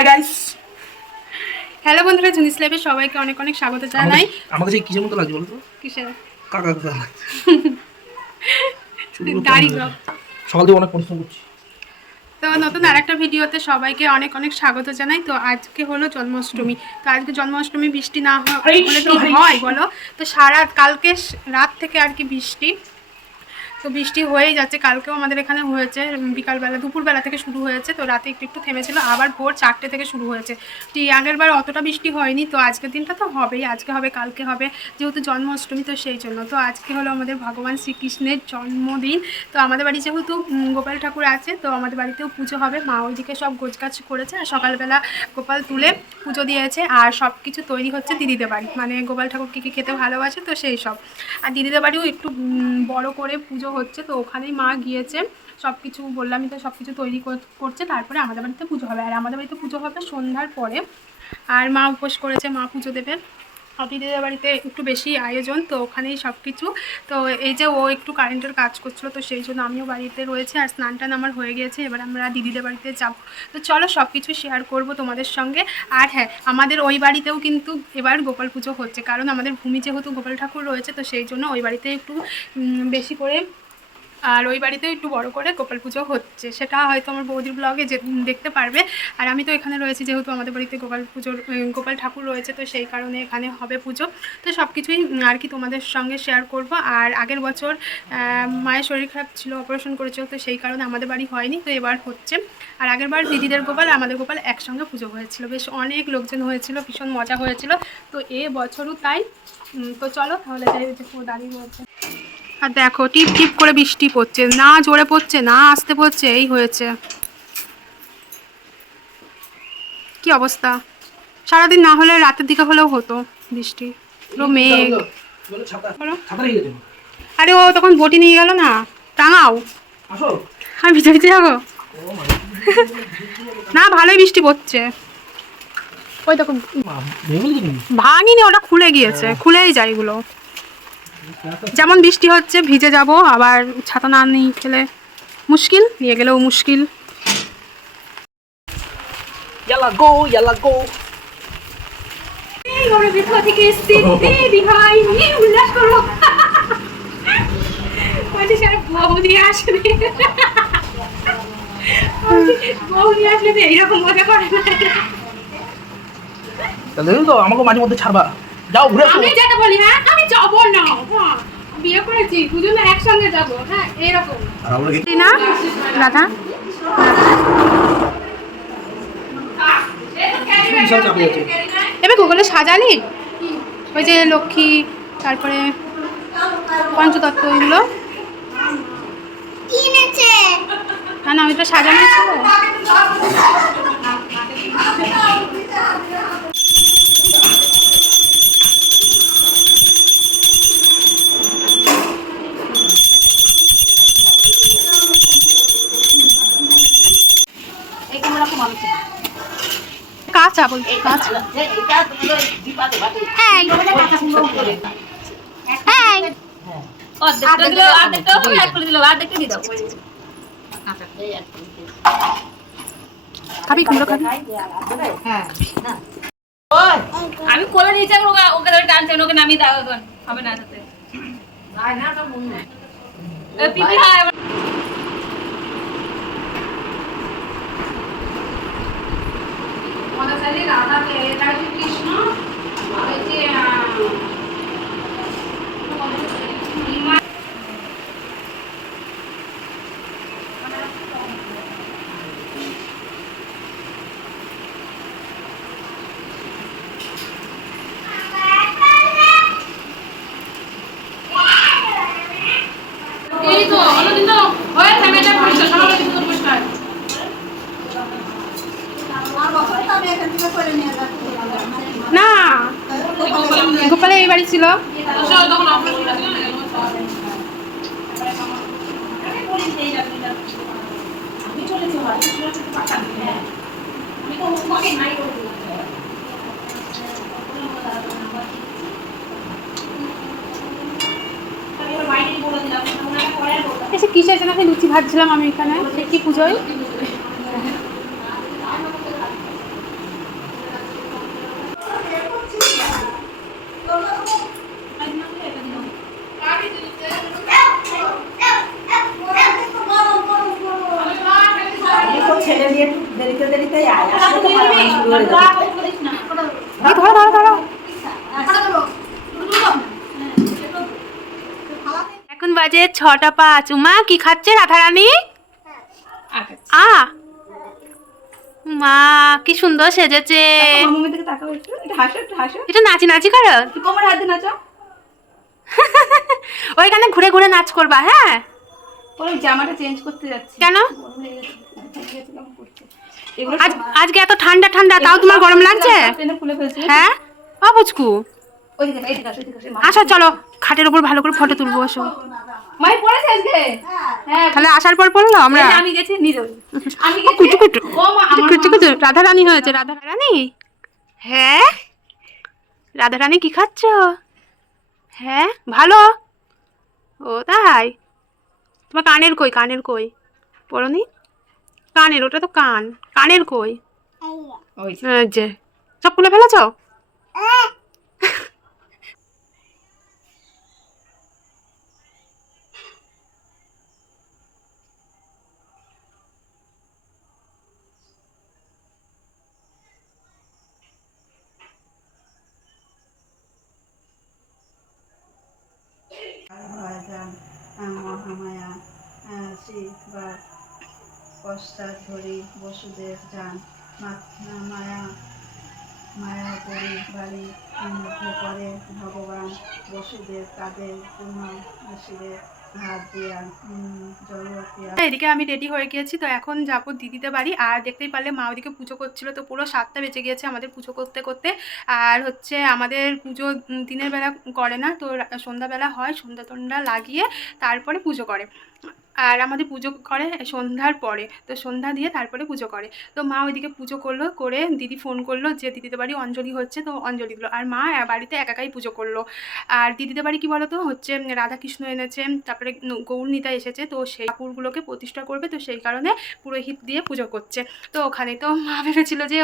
Hi guys hello বন্ধুরা জুনিস সবাইকে অনেক অনেক স্বাগত জানাই। আমাকে সেই কিসের মতো লাগছে বলো তো? কিসের? কাকা কাকা। দাড়ি সকাল থেকে অনেক পরিশ্রম করছি। তো নতুন আরেকটা ভিডিওতে সবাইকে অনেক অনেক স্বাগত জানাই। তো আজকে হলো জন্মাষ্টমী। তো আজকে জন্মাষ্টমী বৃষ্টি না হয় কি হয় বলো? তো সারা কালকে রাত থেকে আর কি বৃষ্টি। তো বৃষ্টি হয়েই যাচ্ছে, কালকেও আমাদের এখানে হয়েছে বিকালবেলা, দুপুরবেলা থেকে শুরু হয়েছে, তো রাতে একটু একটু থেমেছিল, আবার ভোর চারটে থেকে শুরু হয়েছে। আগের বার অতটা বৃষ্টি হয়নি, তো আজকের দিনটা তো হবেই, আজকে হবে, কালকে হবে, যেহেতু জন্মাষ্টমী, তো সেই জন্য। তো আজকে হলো আমাদের ভগবান শ্রীকৃষ্ণের জন্মদিন, তো আমাদের বাড়ি যেহেতু গোপাল ঠাকুর আছে, তো আমাদের বাড়িতেও পুজো হবে, মা ওইদিকে সব গোছগাছ করেছে, আর সকালবেলা গোপাল তুলে পুজো দিয়েছে, আর সব কিছু তৈরি হচ্ছে দিদিদের বাড়ি। মানে গোপাল ঠাকুর কী কী খেতে ভালোবাসে, তো সেই সব। আর দিদিদের বাড়িও একটু বড় করে পুজো হচ্ছে। তো ওখানেই মা গিয়েছে। সব কিছু বললামই তো সব কিছু তৈরি কর- করছে। তারপরে আমাদের বাড়িতে পুজো হবে। আর আমাদের বাড়িতে পুজো হবে সন্ধ্যার পরে। আর মা উপোস করেছে, মা পুজো দেবে। দিদিদের বাড়িতে একটু বেশি আয়োজন, তো ওখানেই সব কিছু তো এই যে ও একটু কারেন্টের কাজ করছিল, তো সেই জন্য আমিও বাড়িতে রয়েছে আর স্নান টান আমার হয়ে গেছে এবার আমরা দিদিদের বাড়িতে যাব। তো চলো সব কিছু শেয়ার করব তোমাদের সঙ্গে। আর হ্যাঁ আমাদের ওই বাড়িতেও কিন্তু এবার গোপাল পুজো হচ্ছে, কারণ আমাদের ভূমি যেহেতু গোপাল ঠাকুর রয়েছে, তো সেই জন্য ওই বাড়িতে একটু বেশি করে আর ওই বাড়িতেও একটু বড় করে গোপাল পুজো হচ্ছে। সেটা হয়তো আমার বৌদির ব্লগে যে দেখতে পারবে। আর আমি তো এখানে রয়েছি যেহেতু আমাদের বাড়িতে গোপাল পুজোর গোপাল ঠাকুর রয়েছে, তো সেই কারণে এখানে হবে পুজো। তো সব কিছুই আর কি তোমাদের সঙ্গে শেয়ার করব। আর আগের বছর মায়ের শরীর খারাপ ছিল অপারেশন করেছিল, তো সেই কারণে আমাদের বাড়ি হয়নি, তো এবার হচ্ছে। আর আগের বার দিদিদের গোপাল, আমাদের গোপাল একসঙ্গে পুজো হয়েছিল। বেশ অনেক লোকজন হয়েছিল, ভীষণ মজা হয়েছিল। তো এ বছরও তাই। তো চলো তাহলে দাঁড়িয়ে রয়েছে। আর দেখো টিপ টিপ করে বৃষ্টি পড়ছে। না জোরে পড়ছে না আসতে পড়ছে এই হয়েছে। কি অবস্থা? সারাদিন না হলে রাতের দিকে হলেও হতো বৃষ্টি। পুরো মেঘ। আরে ও তখন বটি নিয়ে গেল না? টাঙাও। আমি ভিজে ভিজে যাব? না ভালোই বৃষ্টি পড়ছে। ওই তুমি ভাঙিনি ওটা খুলে গিয়েছে। খুলেই যায় এগুলো। যেমন বৃষ্টি হচ্ছে ভিজে যাব আবার ছাতা না নিয়ে গেলে মুশকিল নিয়ে গেলেও মুশকিল। ইয়ালা গো ইয়ালা গো। থেকে এসছি। ভাই উল্লাস করো। বলছি স্যার বউ নিয়ে আসলে বউ নিয়ে আসলে তো এইরকম মজা করে না। তাহলে তো আমাকে মাঝে মধ্যে ছাড়বা। যাও ঘুরে আমি যেটা বলি হ্যাঁ? যাব না হ্যাঁ, বিয়ে করেছি দুজনে একসঙ্গে যাব হ্যাঁ এরকম আর আমরা কি- না রাধা? এবার গুগলে সাজালি? ওই যে লক্ষ্মী তারপরে পঞ্চতত্ত্ব এগুলো? না না ওইটা সাজানো ছিল। দিয়ে দাও। খাবি কুমড়ো খাবি? আমি কোলে নিয়েছি ওকে ধরে টানছে ওকে নামিয়ে দাও এখন। হবে না সাথে পিপি খায় আবার। কৃষ্ণ এই তো অন্যদিন তো হয়ে থাকে এটা পরিষ্কার সকালে কিন্তু পরিষ্কার না গোপালের এই বাড়ি ছিল। এসে কিসের জন্য লুচি ভাজছিলাম আমি এখানে। সে কি পুজোয় দেরিতে দেরিতেই আয় আসলে তো পারবি না, শুরু হয়ে যাবে। এই ধরো ধরো ধরো এখন বাজে ছটা পাঁচ। উমা কি খাচ্ছে রাধারানী? আ। মা কি সুন্দর সেজেছে। এটা নাচি নাচি করো? কোমর হাত নাচো। ওইখানে ঘুরে ঘুরে নাচ করবা হ্যাঁ? ওই জামাটা চেঞ্জ করতে যাচ্ছি। কেন? আজ আজকে এত ঠান্ডা ঠান্ডা তাও তোমার গরম লাগছে। হ্যাঁ? ও পুচকু আসো, আসো। আসো চলো। খাটের উপর ভালো করে ফটো তুলবো আজকে? হ্যাঁ, তাহলে আসার পর পড়ল আমরা? আমি গেছি কুচু কুচু রাধা রানী হয়েছে রাধা রানী হ্যাঁ? রাধা রানী কি খাচ্ছ? হ্যাঁ? ভালো? ও তাই? তোমার কানের কই কানের কই? পড়নি? কানের ওটা তো কান। কানের কই? ওই যে। সব খুলে ফেলেছ? পশ্চাৎ ধরি বসুদেব যান। মায়া মায়া পরি বাড়ি মধ্যে পরে ভগবান। বসুদেব তাদের দিয়া জগতিয়া এদিকে আমি রেডি হয়ে গিয়েছি, তো এখন যাব দিদিতে বাড়ি। আর দেখতেই পারলে মা ওদিকে পুজো করছিল, তো পুরো সাতটা বেজে গিয়েছে আমাদের পুজো করতে করতে। আর হচ্ছে আমাদের পুজো দিনের বেলা করে না, তো সন্ধ্যাবেলা হয় সন্ধ্যা টন্ধ্যা লাগিয়ে তারপরে পুজো করে। আর আমাদের পুজো করে সন্ধ্যার পরে, তো সন্ধ্যা দিয়ে তারপরে পুজো করে। তো মা ওইদিকে পুজো করল, করে দিদি ফোন করল যে, দিদিদের বাড়ি অঞ্জলি হচ্ছে, তো অঞ্জলি দিল আর মা বাড়িতে একাকাই পুজো করল। আর দিদিদের বাড়ি কী বলো তো হচ্ছে রাধাকৃষ্ণ এনেছে, তারপরে ন- গৌরনীতা এসেছে, তো সেই ঠাকুরগুলোকে প্রতিষ্ঠা করবে, তো সেই কারণে পুরোহিত দিয়ে পুজো করছে। তো ওখানে তো মা ভেবেছিল যে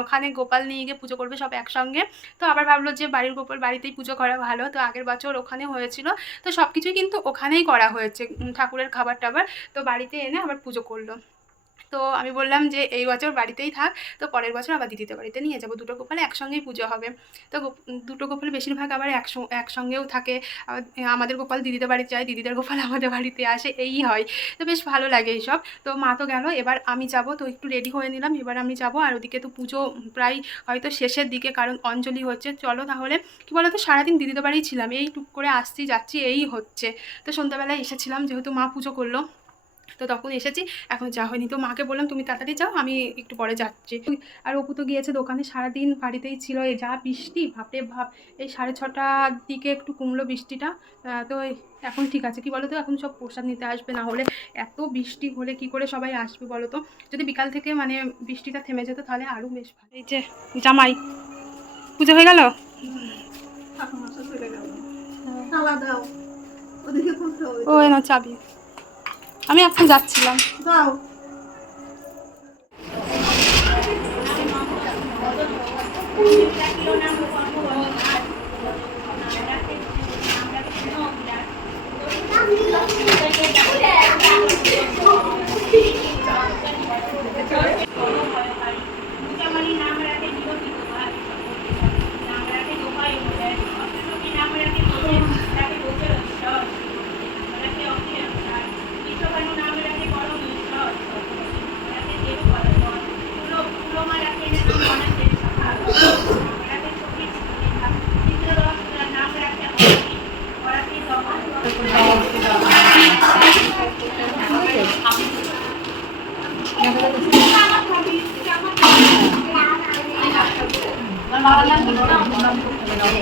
ওখানে গোপাল নিয়ে গিয়ে পুজো করবে সব একসঙ্গে। তো আবার ভাবলো যে, বাড়ির গোপাল বাড়িতেই পুজো করা ভালো। তো আগের বছর ওখানে হয়েছিল। তো সব কিছুই কিন্তু ওখানেই করা হয়েছে। ঠাকুরের খাবার টাবার তো বাড়িতে এনে আবার পুজো করল। তো আমি বললাম যে, এই বছর বাড়িতেই থাক, তো পরের বছর আবার দিদিতে বাড়িতে নিয়ে যাব। দুটো গোপালে একসঙ্গেই পুজো হবে। তো দুটো গোপাল বেশিরভাগ আবার একসঙ্গে একসঙ্গেও থাকে। আমাদের গোপাল দিদিদের বাড়ি যায়, দিদিদের গোপাল আমাদের বাড়িতে আসে, এই হয়। তো বেশ ভালো লাগে এইসব। তো মা তো গেল, এবার আমি যাব। তো একটু রেডি হয়ে নিলাম, এবার আমি যাব। আর ওদিকে তো পুজো প্রায় হয়তো শেষের দিকে, কারণ অঞ্জলি হচ্ছে। চলো তাহলে, কী বলো তো সারাদিন দিদিদের বাড়িই ছিলাম। এই টুক করে আসছি, যাচ্ছি, এই হচ্ছে। তো সন্ধ্যাবেলায় এসেছিলাম, যেহেতু মা পুজো করল। তো তখন এসেছি। এখন যা হয়নি তো মাকে বললাম তুমি তাড়াতাড়ি যাও আমি একটু পরে যাচ্ছি। আর অপু তো গিয়েছে দোকানে সারাদিন বাড়িতেই ছিল। এই যা বৃষ্টি ভাপে ভাব এই সাড়ে ছটার দিকে একটু কমলো বৃষ্টিটা তো এখন ঠিক আছে। কি বলো তো এখন সব প্রসাদ নিতে আসবে না হলে এত বৃষ্টি হলে কি করে সবাই আসবে বলো তো যদি বিকাল থেকে মানে বৃষ্টিটা থেমে যেত তাহলে আরও বেশ ভালো। এই যে জামাই পুজো হয়ে গেল? ও না চাবি আমি এখন যাচ্ছিলাম। দাও তাও শক্ত খুব শক্ত ওদেরগুলো এসে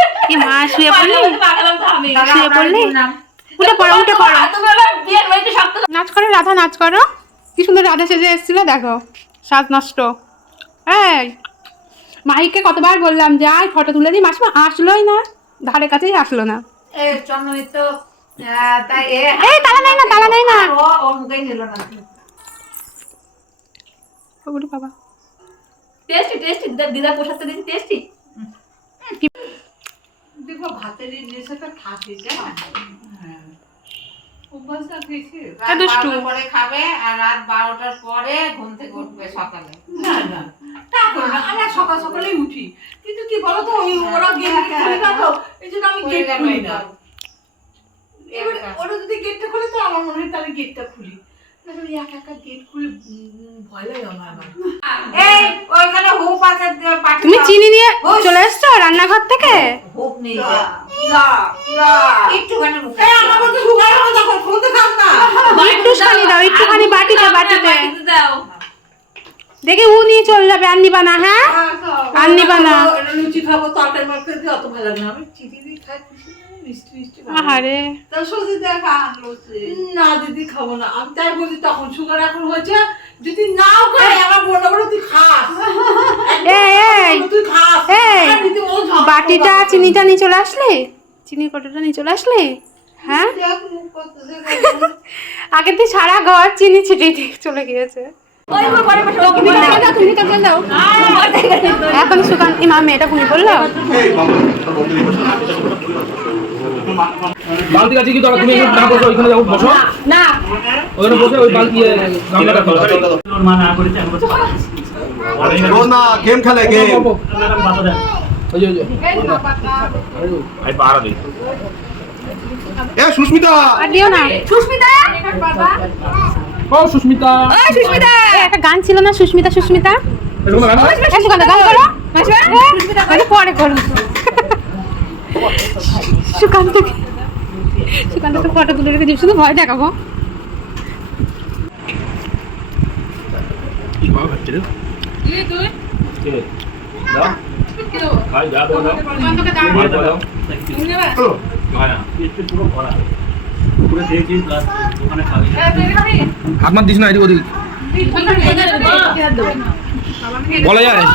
কি মা শুয়ে পড়লি? পাগলাম তো আমি শুয়ে পড়লি? উঠে পড়ো উঠে পড়ো। তুমি আবার বিয়ের বাড়িতে শক্ত নাচ করো রাধা নাচ করো। কি সুন্দর রাধা সেজে এসেছিল দেখো। সাজ নষ্ট। এই মাহিককে কতবার বললাম যে আয় ফটো তুলে দিই। মাসিমা আসলোই না। ধারে কাছেই আসলো না। এই তালা নেই তালা নেই বাবা। টেস্টি টেস্টি দিদা প্রসাদটা দিয়েছি টেস্টি দেখো ভাতের নেশাটা থাকে জানো? উপবাসটা খেয়েছি পরে খাবে আর রাত বারোটার পরে ঘুম থেকে উঠবে সকালে। না না। তা করে না আমরা সকাল সকালেই উঠি। কিন্তু কি বলতো ওই ওরা গেট খুলি না তো? এই জন্য আমি গেট খুলি না। এবার ওরা যদি গেটটা খুলে তো আমার মনে হয় তাহলে গেটটা খুলি। ওই একা একা গেট খুলে ভয় লাগে আমার আবার। এই ওইখানে হুপ আছে দিয়ে তুমি চিনি নিয়ে চলে এসছো রান্নাঘর থেকে? হুপ নেই। একটুখানি মুখে এই আমার মধ্যে সুগার হবে তখন খুলতে থাক না। একটুখানি দাও একটুখানি বাটিতে বাটিতে। বাটিতে দাও। দেখি উ নিয়ে চলে যাবে আর নিবা না হ্যাঁ? আর নিবা না। লুচি খাব তরকারি দিয়ে অত ভালো লাগে না। আমি চিনি মিষ্টি মিষ্টি আহারে। তা সত্যি দেখা না দিদি খাব না। আমি তাই বলছি তখন সুগার এখন হয়েছে যদি নাও খাই আমার বড় বড় তুই খাস। এই এই তুই খাস। এই, আর দিদি ও ঝগড়া বাটিটা চিনিটা নিয়ে চলে আসলে? চিনির কটাটা নিয়ে চলে আসলে? হ্যাঁ? আগে তুই সারা ঘর চিনি ছিটিয়ে চলে গিয়েছে। এখন সুকান ইমাম মেয়েটা ঘুমিয়ে পড়ল? বালতি আছে কি দরকার তুমি না বসো ওইখানে যাও বসো। না ওখানে বসে ওই বালতি এ, গামলাটা ফেলো। ও না গেম খেলে গেম। ওই যে, ওই যে। এ সুস্মিতা! আর দিও না। সুস্মিতা! ও সুস্মিতা। সুস্মিতা! একটা গান ছিল না সুস্মিতা সুস্মিতা? এরকম গান গান করো। মানে পরে করো। সুকান্ত সুকান্ত তো ফটো তুলে রেখে শুধু ভয় দেখাবো। মার দিস না এদিক ওদিক। বলা যায়।